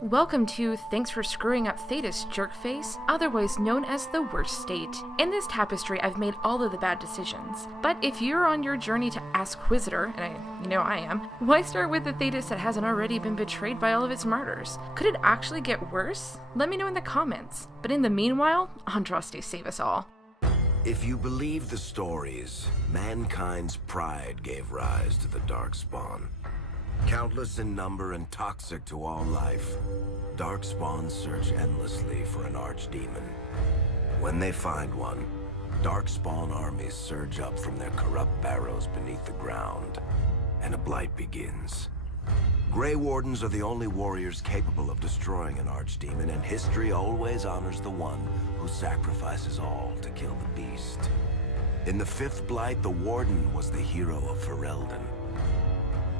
Welcome to Thanks for Screwing Up Thedas, Jerkface, otherwise known as the Worldstate. In this tapestry, I've made all of the bad decisions. But if you're on your journey to Askquisitor, and I am, why start with the Thedas that hasn't already been betrayed by all of its martyrs? Could it actually get worse? Let me know in the comments. But in the meanwhile, Andraste save us all. If you believe the stories, mankind's pride gave rise to the Darkspawn. Countless in number and toxic to all life, Darkspawns search endlessly for an archdemon. When they find one, Darkspawn armies surge up from their corrupt barrows beneath the ground, and a blight begins. Grey Wardens are the only warriors capable of destroying an archdemon, and history always honors the one who sacrifices all to kill the beast. In the fifth blight, the Warden was the hero of Ferelden,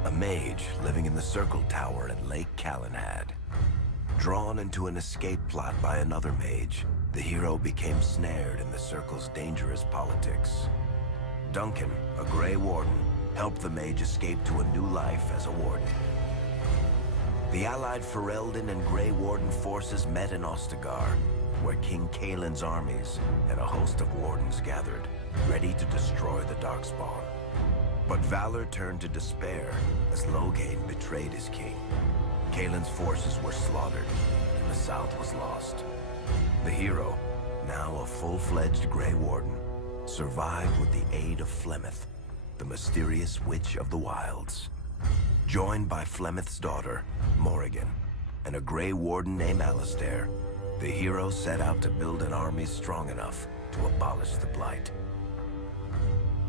a mage living in the Circle Tower at Lake Calenhad. Drawn into an escape plot by another mage, the hero became snared in the Circle's dangerous politics. Duncan, a Grey Warden, helped the mage escape to a new life as a warden. The allied Ferelden and Grey Warden forces met in Ostagar, where King Kaelin's armies and a host of wardens gathered, ready to destroy the Darkspawn. But valor turned to despair as Loghain betrayed his king. Kaelin's forces were slaughtered, and the south was lost. The hero, now a full-fledged Grey Warden, survived with the aid of Flemeth, the mysterious witch of the wilds. Joined by Flemeth's daughter, Morrigan, and a Grey Warden named Alistair, the hero set out to build an army strong enough to abolish the Blight.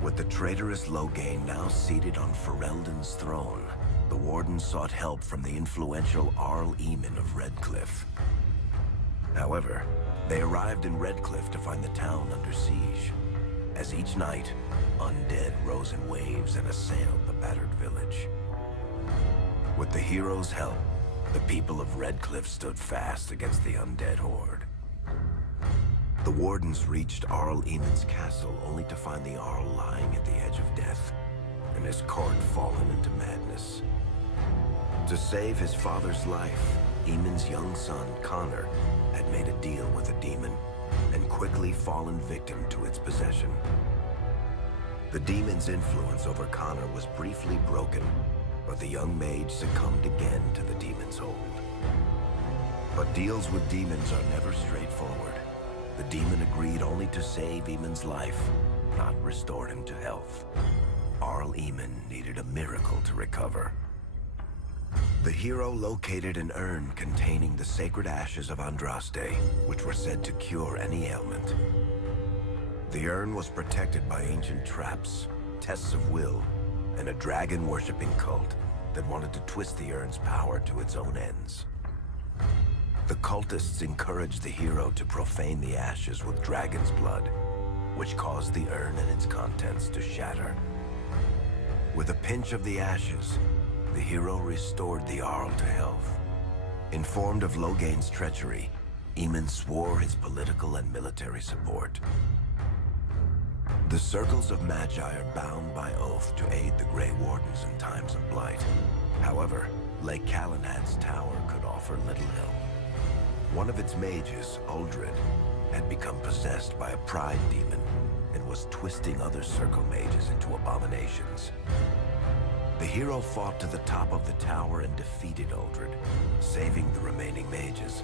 With the traitorous Loghain now seated on Ferelden's throne, the Warden sought help from the influential Arl Eamon of Redcliffe. However, they arrived in Redcliffe to find the town under siege. As each night, undead rose in waves and assailed the battered village. With the hero's help, the people of Redcliffe stood fast against the undead horde. The Wardens reached Arl Eamon's castle only to find the Arl lying at the edge of death, and his court fallen into madness. To save his father's life, Eamon's young son, Connor, had made a deal with a demon, and quickly fallen victim to its possession. The demon's influence over Connor was briefly broken, but the young mage succumbed again to the demon's hold. But deals with demons are never straightforward. The demon agreed only to save Eamon's life, not restore him to health. Arl Eamon needed a miracle to recover. The hero located an urn containing the sacred ashes of Andraste, which were said to cure any ailment. The urn was protected by ancient traps, tests of will, and a dragon-worshipping cult that wanted to twist the urn's power to its own ends. The cultists encouraged the hero to profane the ashes with dragon's blood, which caused the urn and its contents to shatter. With a pinch of the ashes, the hero restored the Arl to health. Informed of Loghain's treachery, Eamon swore his political and military support. The circles of Magi are bound by oath to aid the Grey Wardens in times of blight. However, Lake Calenhad's tower could offer little help. One of its mages, Uldred, had become possessed by a pride demon and was twisting other circle mages into abominations. The hero fought to the top of the tower and defeated Uldred, saving the remaining mages.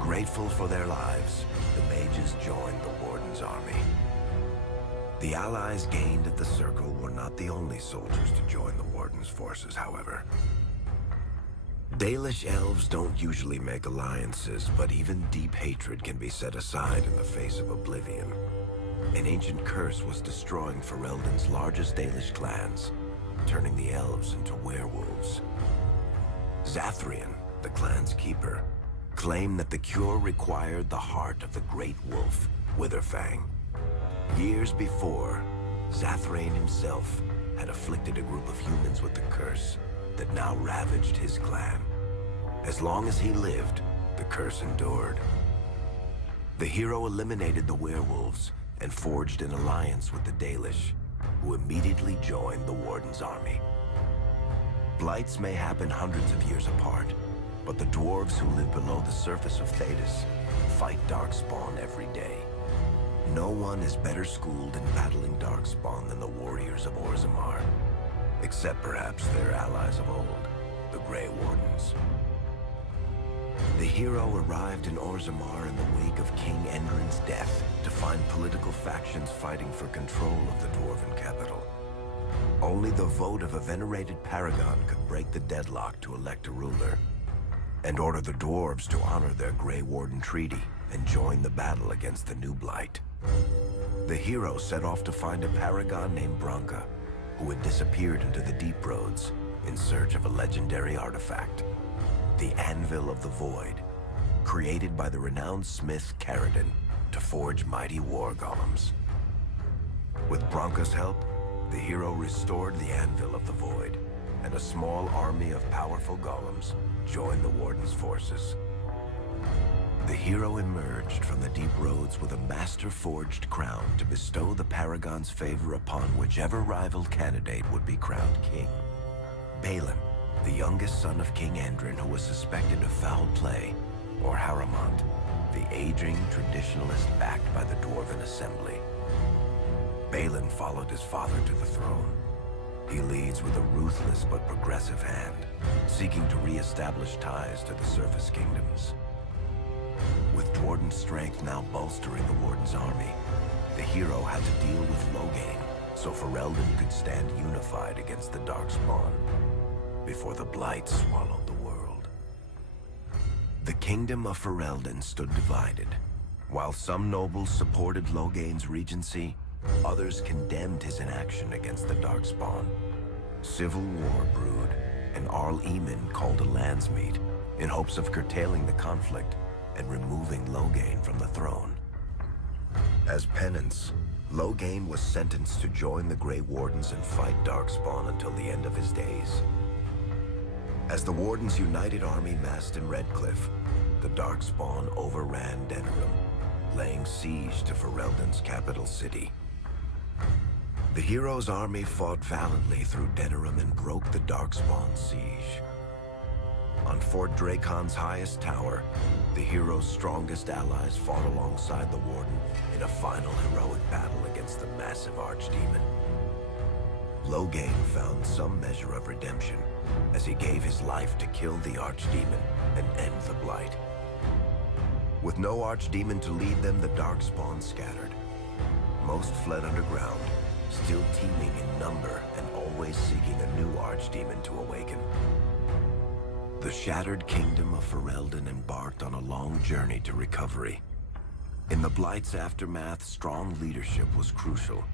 Grateful for their lives, the mages joined the Warden's army. The allies gained at the Circle were not the only soldiers to join the Warden's forces, however. Dalish elves don't usually make alliances, but even deep hatred can be set aside in the face of oblivion. An ancient curse was destroying Ferelden's largest Dalish clans, turning the elves into werewolves. Zathrian, the clan's keeper, claimed that the cure required the heart of the great wolf, Witherfang. Years before, Zathrian himself had afflicted a group of humans with the curse that now ravaged his clan. As long as he lived, the curse endured. The hero eliminated the werewolves and forged an alliance with the Dalish, who immediately joined the Warden's army. Blights may happen hundreds of years apart, But the dwarves who live below the surface of Thedas fight Darkspawn every day. No one is better schooled in battling Darkspawn than the warriors of Orzammar, except perhaps their allies of old, the Grey Wardens. The hero arrived in Orzammar in the wake of King Endrin's death to find political factions fighting for control of the dwarven capital. Only the vote of a venerated paragon could break the deadlock to elect a ruler, and order the dwarves to honor their Grey Warden treaty and join the battle against the new blight. The hero set off to find a paragon named Branka, who had disappeared into the Deep Roads in search of a legendary artifact, the Anvil of the Void, created by the renowned smith Caradon to forge mighty war golems. With Branka's help, the hero restored the Anvil of the Void, and a small army of powerful golems joined the Warden's forces. The hero emerged from the Deep Roads with a master-forged crown to bestow the Paragon's favor upon whichever rival candidate would be crowned king. Balin, the youngest son of King Endrin who was suspected of foul play, or Haramont, the aging traditionalist backed by the Dwarven Assembly. Balin followed his father to the throne. He leads with a ruthless but progressive hand, seeking to re-establish ties to the Surface Kingdoms. With Dwarden's strength now bolstering the Warden's army, the hero had to deal with Loghain so Ferelden could stand unified against the Darkspawn before the Blight swallowed the world. The kingdom of Ferelden stood divided. While some nobles supported Loghain's regency, others condemned his inaction against the Darkspawn. Civil war brewed, and Arl Eamon called a landsmeet in hopes of curtailing the conflict and removing Loghain from the throne. As penance, Loghain was sentenced to join the Grey Wardens and fight Darkspawn until the end of his days. As the Warden's united army massed in Redcliffe, the Darkspawn overran Denerim, laying siege to Ferelden's capital city. The hero's army fought valiantly through Denerim and broke the Darkspawn's siege. On Fort Dracon's highest tower, the hero's strongest allies fought alongside the Warden in a final heroic battle against the massive Archdemon. Loghain found some measure of redemption as he gave his life to kill the Archdemon and end the Blight. With no Archdemon to lead them, the Darkspawn scattered. Most fled underground, still teeming in number and always seeking a new Archdemon to awaken. The shattered kingdom of Ferelden embarked on a long journey to recovery. In the Blight's aftermath, strong leadership was crucial.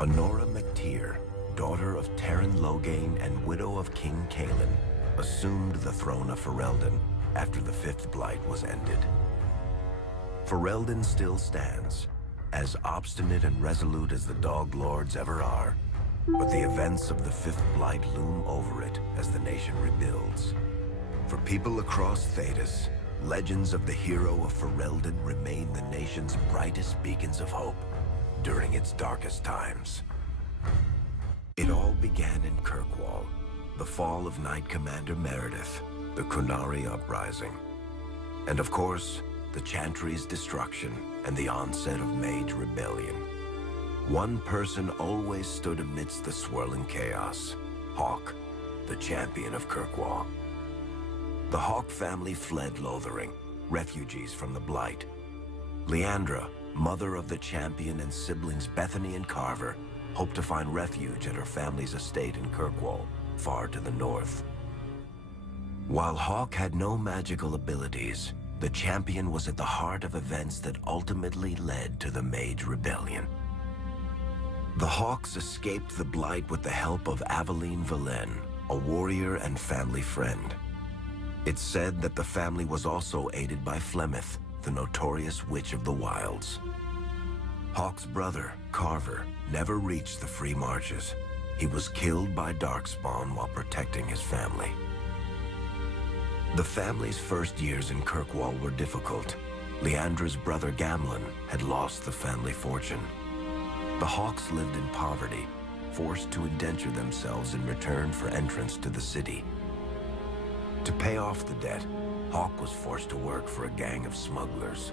Honora McTeer, daughter of Terran Loghain and widow of King Kaelin, assumed the throne of Ferelden after the Fifth Blight was ended. Ferelden still stands, as obstinate and resolute as the Dog Lords ever are, but the events of the Fifth Blight loom over it as the nation rebuilds. For people across Thedas, legends of the hero of Ferelden remain the nation's brightest beacons of hope during its darkest times. It all began in Kirkwall, the fall of Knight Commander Meredith, the Kunari Uprising, and of course, the Chantry's destruction and the onset of Mage Rebellion. One person always stood amidst the swirling chaos: Hawk, the champion of Kirkwall. The Hawk family fled Lothering, refugees from the Blight. Leandra, mother of the champion, and siblings Bethany and Carver hoped to find refuge at her family's estate in Kirkwall, far to the north. While Hawk had no magical abilities, the champion was at the heart of events that ultimately led to the Mage Rebellion. The Hawks escaped the Blight with the help of Aveline Valen, a warrior and family friend. It's said that the family was also aided by Flemeth, the notorious Witch of the Wilds. Hawk's brother, Carver, never reached the Free Marches. He was killed by Darkspawn while protecting his family. The family's first years in Kirkwall were difficult. Leandra's brother Gamlin had lost the family fortune. The Hawks lived in poverty, forced to indenture themselves in return for entrance to the city. To pay off the debt, Hawk was forced to work for a gang of smugglers.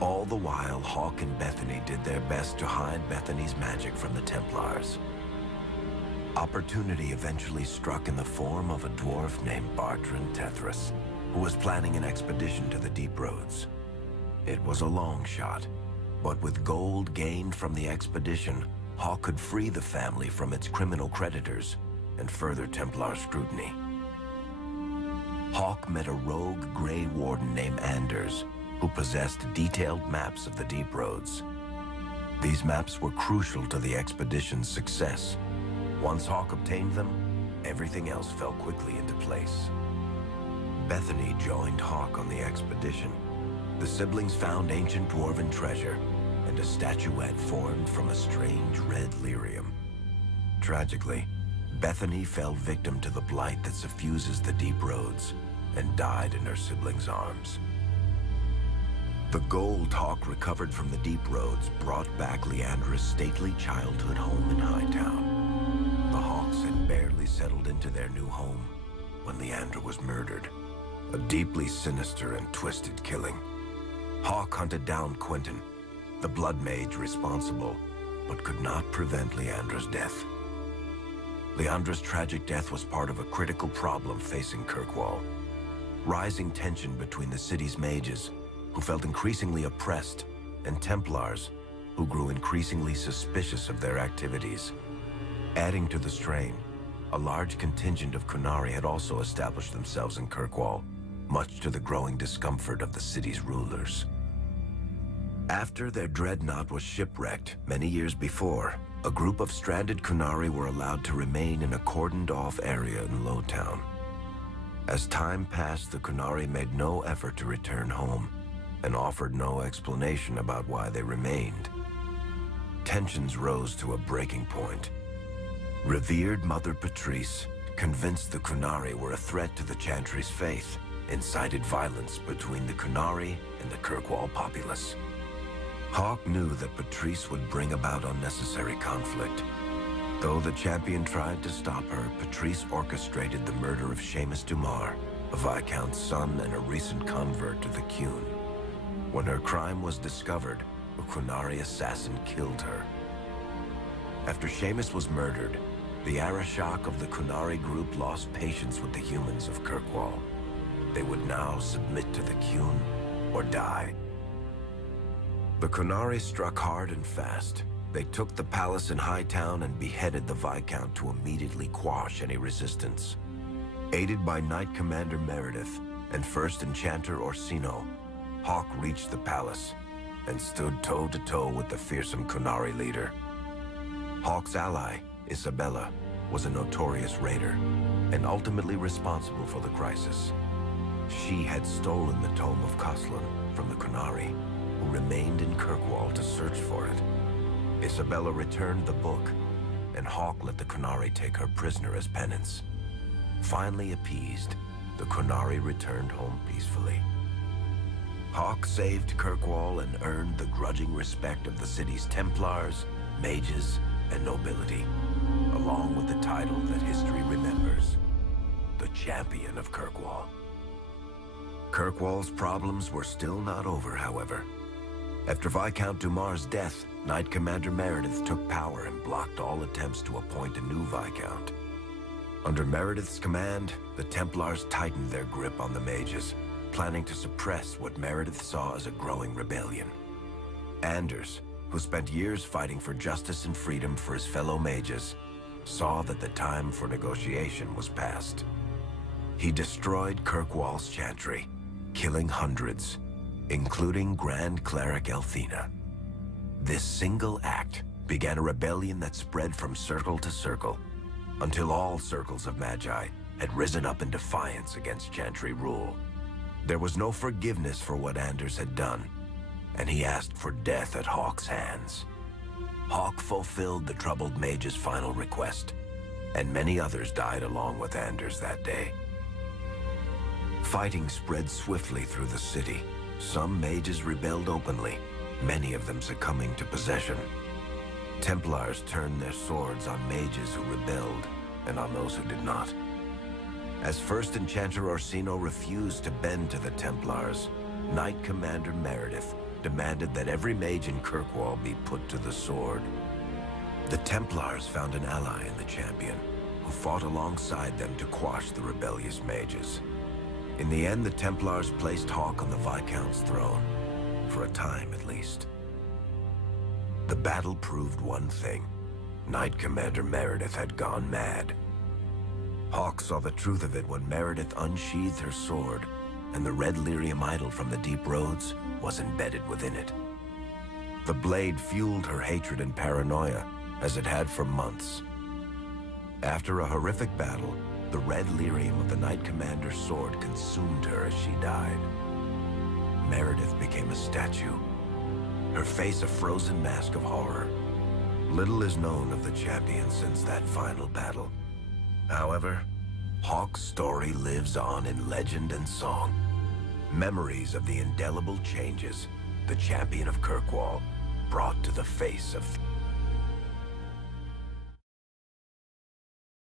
All the while, Hawk and Bethany did their best to hide Bethany's magic from the Templars. Opportunity eventually struck in the form of a dwarf named Bartrand Tethras, who was planning an expedition to the Deep Roads. It was a long shot, but with gold gained from the expedition, Hawk could free the family from its criminal creditors and further Templar scrutiny. Hawk met a rogue Grey Warden named Anders, who possessed detailed maps of the Deep Roads. These maps were crucial to the expedition's success. Once Hawk obtained them, everything else fell quickly into place. Bethany joined Hawk on the expedition. The siblings found ancient dwarven treasure and a statuette formed from a strange red lyrium. Tragically, Bethany fell victim to the blight that suffuses the Deep Roads and died in her siblings' arms. The gold Hawk recovered from the Deep Roads brought back Leandra's stately childhood home in Hightown. The Hawks had barely settled into their new home when Leandra was murdered. A deeply sinister and twisted killing. Hawk hunted down Quentin, the blood mage responsible, but could not prevent Leandra's death. Leandra's tragic death was part of a critical problem facing Kirkwall. Rising tension between the city's mages, who felt increasingly oppressed, and Templars, who grew increasingly suspicious of their activities. Adding to the strain, a large contingent of Kunari had also established themselves in Kirkwall, much to the growing discomfort of the city's rulers. After their dreadnought was shipwrecked many years before, a group of stranded Kunari were allowed to remain in a cordoned-off area in Lowtown. As time passed, the Kunari made no effort to return home, and offered no explanation about why they remained. Tensions rose to a breaking point. Revered Mother Patrice, convinced the Kunari were a threat to the Chantry's faith, incited violence between the Kunari and the Kirkwall populace. Hawk knew that Patrice would bring about unnecessary conflict. Though the champion tried to stop her, Patrice orchestrated the murder of Seamus Dumar, a Viscount's son and a recent convert to the Qun. When her crime was discovered, a Kunari assassin killed her. After Seamus was murdered, the Arashok of the Kunari group lost patience with the humans of Kirkwall. They would now submit to the Qun or die. The Kunari struck hard and fast. They took the palace in Hightown and beheaded the Viscount to immediately quash any resistance. Aided by Knight Commander Meredith and First Enchanter Orsino, Hawk reached the palace and stood toe-to-toe with the fearsome Kunari leader. Hawk's ally, Isabella, was a notorious raider and ultimately responsible for the crisis. She had stolen the Tome of Khoslan from the Kunari, who remained in Kirkwall to search for it. Isabella returned the book, and Hawk let the Kunari take her prisoner as penance. Finally appeased, the Kunari returned home peacefully. Hawk saved Kirkwall and earned the grudging respect of the city's Templars, mages, and nobility, along with the title that history remembers, the Champion of Kirkwall. Kirkwall's problems were still not over, however. After Viscount Dumar's death, Knight Commander Meredith took power and blocked all attempts to appoint a new Viscount. Under Meredith's command, the Templars tightened their grip on the mages, planning to suppress what Meredith saw as a growing rebellion. Anders, who spent years fighting for justice and freedom for his fellow mages, saw that the time for negotiation was past. He destroyed Kirkwall's chantry, killing hundreds, including Grand Cleric Elthina. This single act began a rebellion that spread from circle to circle, until all circles of Magi had risen up in defiance against chantry rule. There was no forgiveness for what Anders had done, and he asked for death at Hawk's hands. Hawk fulfilled the troubled mage's final request, and many others died along with Anders that day. Fighting spread swiftly through the city. Some mages rebelled openly, many of them succumbing to possession. Templars turned their swords on mages who rebelled and on those who did not. As First Enchanter Orsino refused to bend to the Templars, Knight Commander Meredith demanded that every mage in Kirkwall be put to the sword. The Templars found an ally in the champion, who fought alongside them to quash the rebellious mages. In the end, the Templars placed Hawk on the Viscount's throne, for a time at least. The battle proved one thing. Knight Commander Meredith had gone mad. Hawk saw the truth of it when Meredith unsheathed her sword, and the red lyrium idol from the deep roads was embedded within it. The blade fueled her hatred and paranoia, as it had for months. After a horrific battle, the red lyrium of the Knight Commander's sword consumed her as she died. Meredith became a statue, her face a frozen mask of horror. Little is known of the champion since that final battle. However, Hawk's story lives on in legend and song. Memories of the indelible changes the champion of Kirkwall brought to the face of